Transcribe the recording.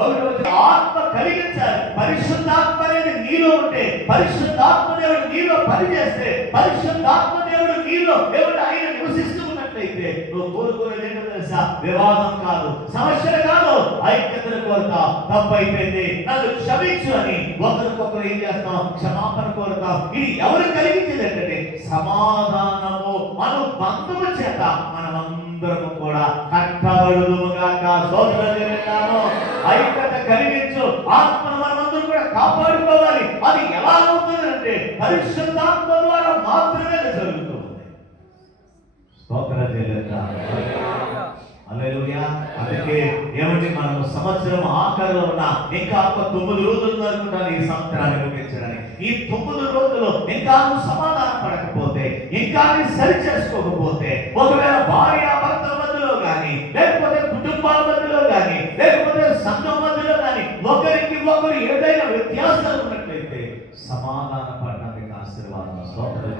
ఆత్మ కలిగించాలి. పరిశుద్ధాత్మ అనేది నీలో ఉంటే, పరిశుద్ధాత్మ దేవుడు నీలో పనిచేస్తే, పరిశుద్ధాత్మ దేవుడు నీలో దేవుడు ఆయన నివసిస్తూ ఉన్నట్లయితే నువ్వు కోరుకునేది ఏంటో తెలుసా? వివాదం కాదు, సమస్యలు కాదు, ఐక్యతను కోరుతా. తప్పు అయిపోయింది, నన్ను క్షమించు అని ఒకరికొకరు ఏం చేస్తాం? క్షమాపణ కోరుతాం. ఇది ఎవరు కలిగించేది ఏంటంటే సమాధానము అనుబంధము చేత మనమందరము కూడా కట్టబడుదుముగాక. స్తోత్రము. ఐక్యత కలిగించు. ఆత్మను మనమందరం కూడా కాపాడుకోవాలి. అది ఎలా అవుతుంది అంటే పరిశుద్ధాత్మ ద్వారా మాత్రమే జరుగుతుంది. స్తోత్రం చెల్లిద్దాం. హల్లెలూయా. అందుకే ఏమంటే మనము సంవత్సరం ఆఖరిలో ఉన్న ఇంకా 9 రోజులు అనుకుంటాను ఈ సంవత్సరాన్ని ముగించడానికి. ఈ 9 రోజుల్లో ఇంకా నువ్వు సమాధానం పడకపోతే, ఇంకా నువ్వు సరి చేసుకోకపోతే, ఒకవేళ భార్య భర్తల మధ్యలో కానీ, లేకపోతే కుటుంబాల మధ్యలో కానీ, లేకపోతే సంఘం మధ్యలో కానీ ఒకరికి ఒకరు ఏదైనా వ్యత్యాసాలు ఉన్నట్లయితే సమాధాన పడడానికి ఆశీర్వాదం. స్తోత్రం.